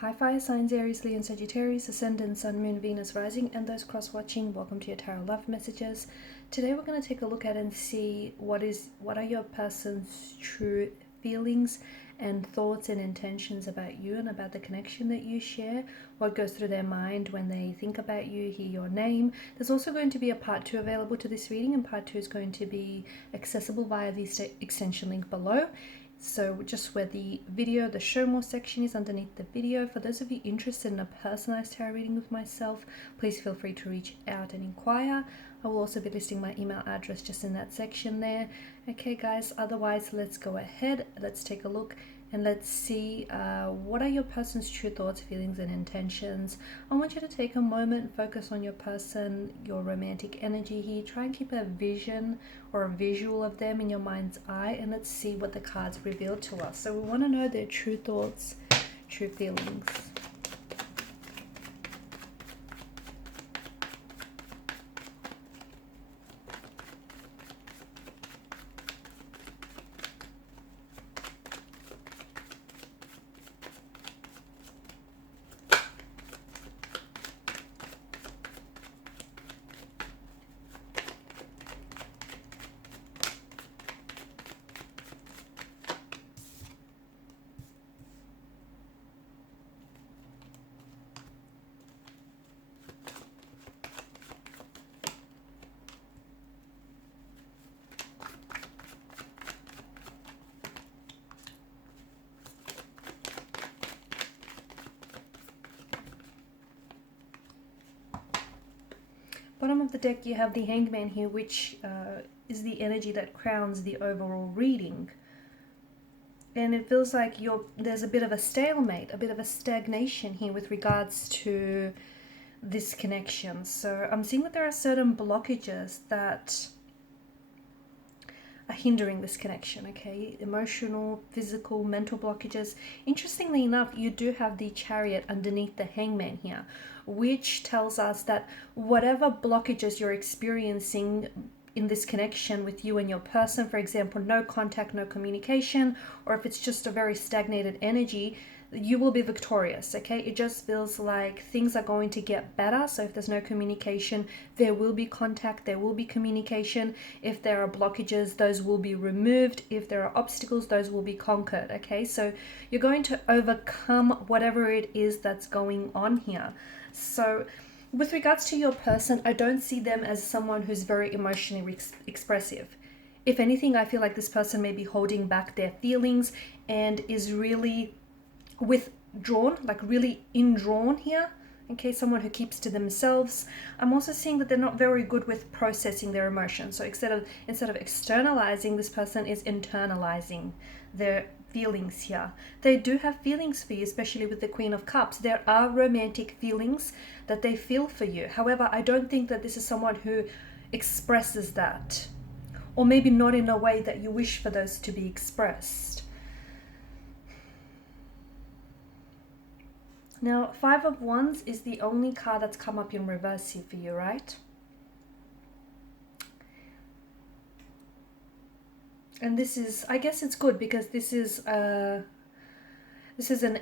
Hi fire signs, Aries, Leo and Sagittarius, Ascendant, Sun, Moon, Venus, Rising, and those cross-watching, welcome to your Tarot Love Messages. Today we're going to take a look at and see what are your person's true feelings and thoughts and intentions about you and about the connection that you share, what goes through their mind when they think about you, hear your name. There's also going to be a part 2 available to this reading, and part 2 is going to be accessible via the extension link below. So just where the show more section is underneath the video. For those of you interested in a personalized tarot reading with myself, please feel free to reach out and inquire. I will also be listing my email address just in that section there. Okay guys, otherwise let's go ahead, let's take a look and let's see what are your person's true thoughts, feelings and intentions. I want you to take a moment, focus on your person, your romantic energy here. Try and keep a vision or a visual of them in your mind's eye, and let's see what the cards reveal to us. So we want to know their true thoughts, true feelings. Bottom of the deck, you have the Hangman here, which is the energy that crowns the overall reading. And it feels like there's a bit of a stalemate, a bit of a stagnation here with regards to this connection. So I'm seeing that there are certain blockages that are hindering this connection, okay? Emotional, physical, mental blockages. Interestingly enough, you do have the Chariot underneath the Hangman here, which tells us that whatever blockages you're experiencing in this connection with you and your person, for example, no contact, no communication, or if it's just a very stagnated energy, you will be victorious, okay? It just feels like things are going to get better. So if there's no communication, there will be contact, there will be communication. If there are blockages, those will be removed. If there are obstacles, those will be conquered, okay? So you're going to overcome whatever it is that's going on here. So with regards to your person, I don't see them as someone who's very emotionally expressive. If anything, I feel like this person may be holding back their feelings and is really withdrawn, like really indrawn here. Okay, someone who keeps to themselves. I'm also seeing that they're not very good with processing their emotions. So instead of externalizing, this person is internalizing their feelings here. They do have feelings for you, especially with the Queen of Cups. There are romantic feelings that they feel for you. However, I don't think that this is someone who expresses that, or maybe not in a way that you wish for those to be expressed. Now, Five of Wands is the only card that's come up in reverse here for you, right? And this is, I guess it's good because this is an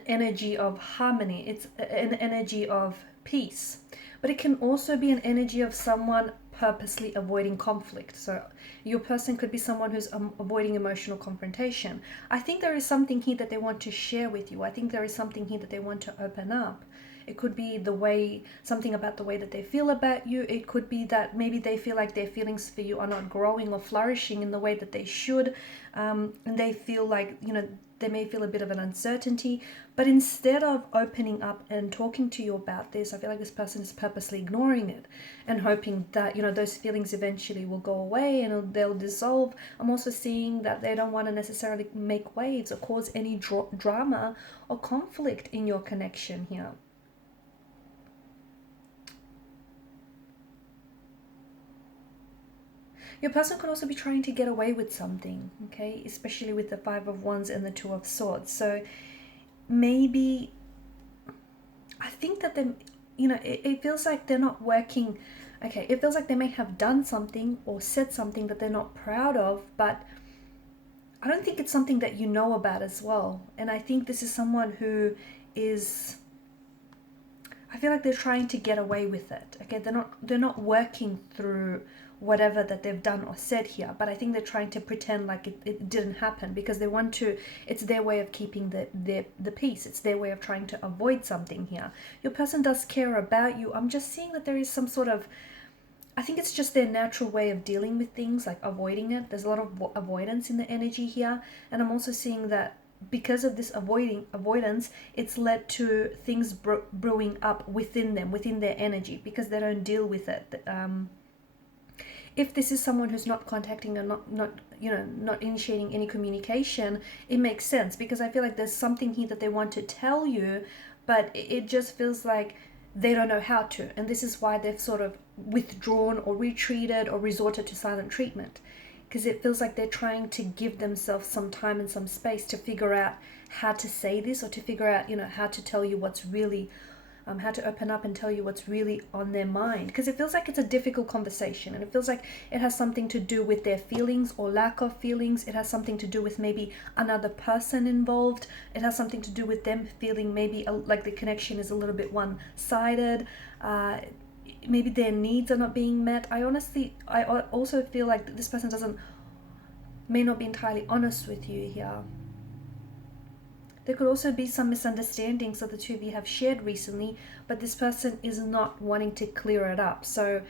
energy of harmony. It's an energy of peace. But it can also be an energy of someone purposely avoiding conflict. So your person could be someone who's avoiding emotional confrontation. I think there is something here that they want to share with you. I think there is something here that they want to open up. It could be something about the way that they feel about you. It could be that maybe they feel like their feelings for you are not growing or flourishing in the way that they should. And they feel like, they may feel a bit of an uncertainty. But instead of opening up and talking to you about this, I feel like this person is purposely ignoring it and hoping that, those feelings eventually will go away and they'll dissolve. I'm also seeing that they don't want to necessarily make waves or cause any drama or conflict in your connection here. Your person could also be trying to get away with something, okay? Especially with the Five of Wands and the Two of Swords. So maybe, I think that it feels like they're not working. Okay, it feels like they may have done something or said something that they're not proud of, but I don't think it's something that you know about as well. And I think this is someone who is I feel like they're trying to get away with it. Okay, they're not working through whatever that they've done or said here, but I think they're trying to pretend like it didn't happen, because they want to, it's their way of keeping the peace. It's their way of trying to avoid something here. Your person does care about you. I'm just seeing that there is some sort of, I think it's just their natural way of dealing with things, like avoiding it. There's a lot of avoidance in the energy here. And I'm also seeing that because of this avoidance, it's led to things brewing up within them, within their energy, because they don't deal with it. If this is someone who's not contacting or not initiating any communication, it makes sense, because I feel like there's something here that they want to tell you, but it just feels like they don't know how to. And this is why they've sort of withdrawn or retreated or resorted to silent treatment, because it feels like they're trying to give themselves some time and some space to figure out how to say this, or to figure out, how to tell you what's really, how to open up and tell you what's really on their mind. Because it feels like it's a difficult conversation, and it feels like it has something to do with their feelings or lack of feelings. It has something to do with maybe another person involved. It has something to do with them feeling maybe like the connection is a little bit one-sided. Maybe their needs are not being met. I also feel like this person may not be entirely honest with you here. There could also be some misunderstandings that the two of you have shared recently, but this person is not wanting to clear it up. So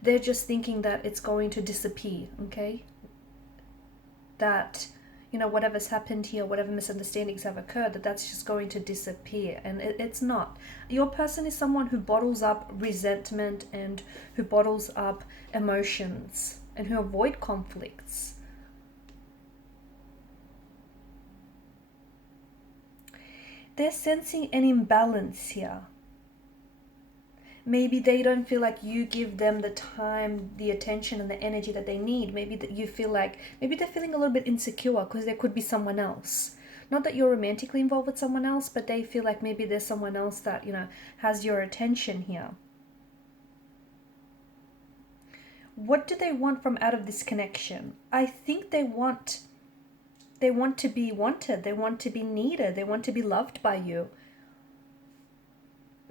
they're just thinking that it's going to disappear, okay? That, whatever's happened here, whatever misunderstandings have occurred, that's just going to disappear. And it's not. Your person is someone who bottles up resentment and who bottles up emotions and who avoid conflicts. They're sensing an imbalance here. Maybe they don't feel like you give them the time, the attention, and the energy that they need. Maybe that you feel like, maybe they're feeling a little bit insecure because there could be someone else. Not that you're romantically involved with someone else, but they feel like maybe there's someone else that, has your attention here. What do they want from out of this connection? I think they want to be wanted. They want to be needed. They want to be loved by you.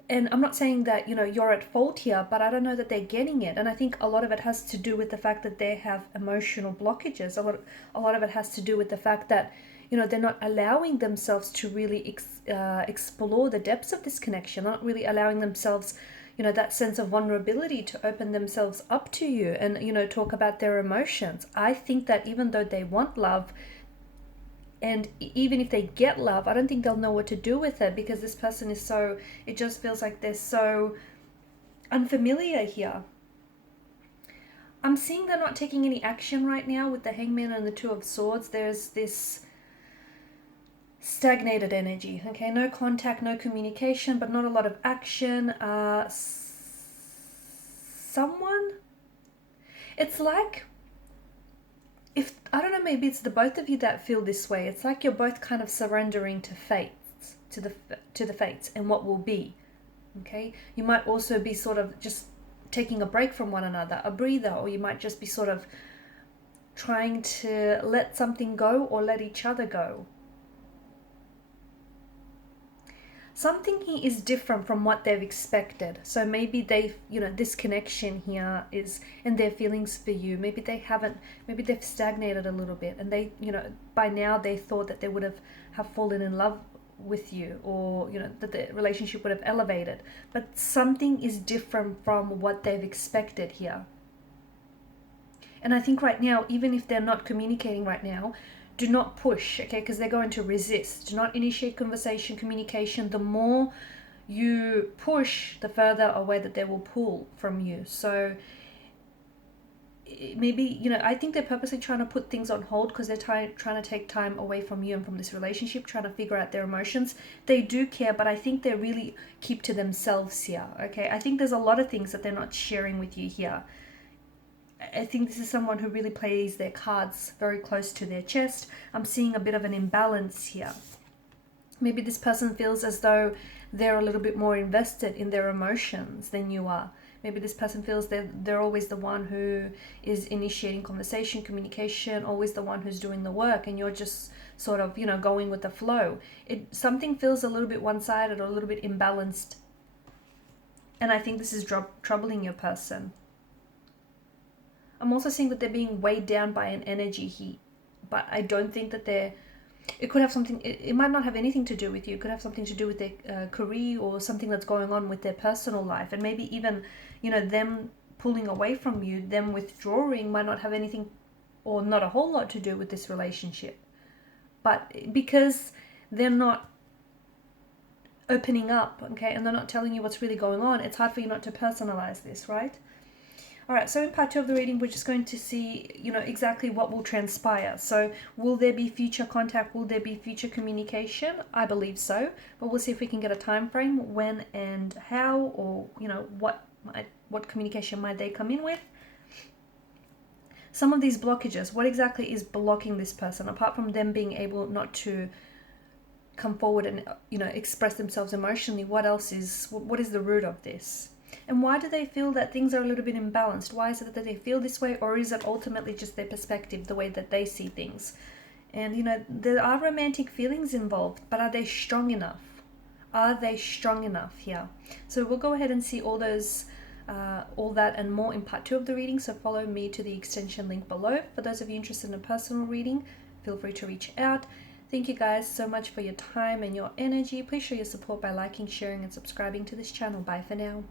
And I'm not saying that, you're at fault here, but I don't know that they're getting it. And I think a lot of it has to do with the fact that they have emotional blockages. A lot of it has to do with the fact that, they're not allowing themselves to really explore the depths of this connection, not really allowing themselves, that sense of vulnerability to open themselves up to you and, talk about their emotions. I think that even though they want love, and even if they get love, I don't think they'll know what to do with it, because this person is it just feels like they're so unfamiliar here. I'm seeing they're not taking any action right now with the Hangman and the Two of Swords. There's this stagnated energy, okay? No contact, no communication, but not a lot of action. It's like, I don't know, maybe it's the both of you that feel this way. It's like you're both kind of surrendering to fates, to the fates and what will be, okay? You might also be sort of just taking a break from one another, a breather, or you might just be sort of trying to let something go or let each other go. Something here is different from what they've expected. So maybe this connection here is, and their feelings for you, maybe they've stagnated a little bit, and they, by now they thought that they would have fallen in love with you, or, that the relationship would have elevated. But something is different from what they've expected here. And I think right now, even if they're not communicating right now, do not push, okay? Because they're going to resist. Do not initiate conversation, communication. The more you push, the further away that they will pull from you. So maybe, I think they're purposely trying to put things on hold because they're trying to take time away from you and from this relationship, trying to figure out their emotions. They do care, but I think they really keep to themselves here, okay? I think there's a lot of things that they're not sharing with you here. I think this is someone who really plays their cards very close to their chest. I'm seeing a bit of an imbalance here. Maybe this person feels as though they're a little bit more invested in their emotions than you are. Maybe this person feels they're always the one who is initiating conversation, communication, always the one who's doing the work, and you're just sort of, going with the flow. Something feels a little bit one-sided or a little bit imbalanced And I think this is troubling your person. I'm also seeing that they're being weighed down by an energy heat, but I don't think that it could have something, it might not have anything to do with you. It could have something to do with their career or something that's going on with their personal life. And maybe even, you know, them pulling away from you, them withdrawing might not have anything or not a whole lot to do with this relationship. But because they're not opening up, okay, and they're not telling you what's really going on, it's hard for you not to personalize this, right? All right, so in part 2 of the reading, we're just going to see, you know, exactly what will transpire. So will there be future contact? Will there be future communication? I believe so, but we'll see if we can get a time frame, when and how, or, you know, what communication might they come in with. Some of these blockages, what exactly is blocking this person, apart from them being able not to come forward and, you know, express themselves emotionally? What else is, what is the root of this? And why do they feel that things are a little bit imbalanced? Why is it that they feel this way, or is it ultimately just their perspective, the way that they see things? And, you know, there are romantic feelings involved, but are they strong enough? Are they strong enough here? So we'll go ahead and see all those, all that and more in part 2 of the reading. So follow me to the extension link below. For those of you interested in a personal reading, feel free to reach out. Thank you guys so much for your time and your energy. Please show your support by liking, sharing, and subscribing to this channel. Bye for now.